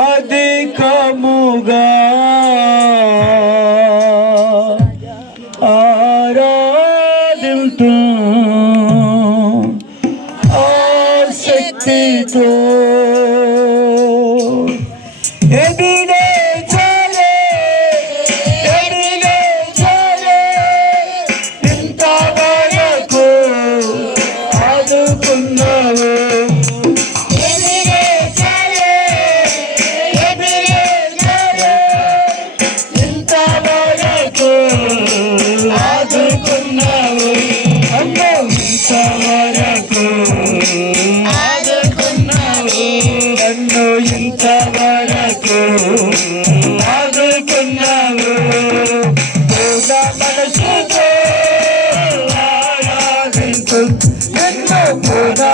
అధికముగా ఆరాధింతు ఆసక్తితో ఎదిరే எங்கோ போதா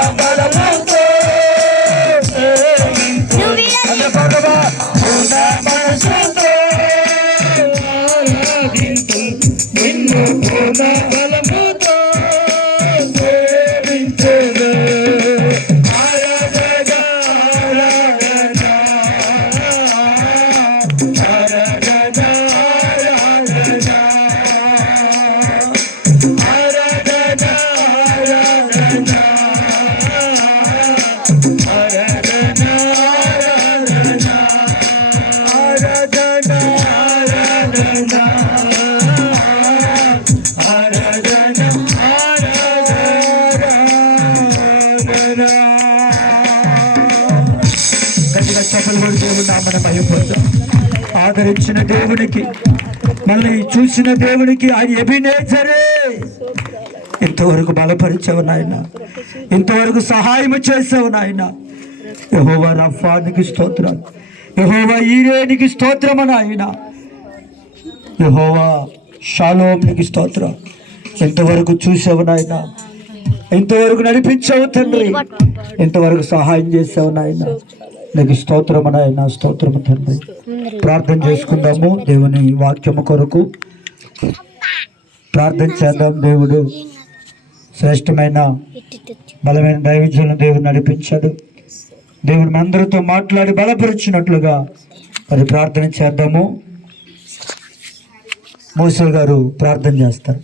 ఆదరించిన దేవునికి మళ్ళీ చూసిన దేవునికి ఆయన ఎబినేచరే ఇంతవరకు బలపరిచావు నాయన. ఇంతవరకు సహాయం చేసావు నాయన. యహోవా రఫానికి స్తోత్రం. యహోవా ఈరేనికి స్తోత్రము నాయనా. యహోవా షాలోమ్నికి స్తోత్రం. ఎంతవరకు చూసావు నాయన. ఎంతవరకు నడిపించావు తండ్రి. ఎంతవరకు సహాయం చేసావు నాయన. నీకు స్తోత్రము నాయన స్తోత్రము తండ్రి. ప్రార్థన చేసుకుందాము దేవుని వాక్యము కొరకు. ప్రార్థన చేద్దాం దేవుడు. శ్రేష్టమైన బలమైన దైవజులను దేవుడు నడిపించాడు. దేవుడు మన అందరితో మాట్లాడి బలపరిచినట్లుగా మరి ప్రార్థన చేద్దాము. మోసే గారు ప్రార్థన చేస్తారు.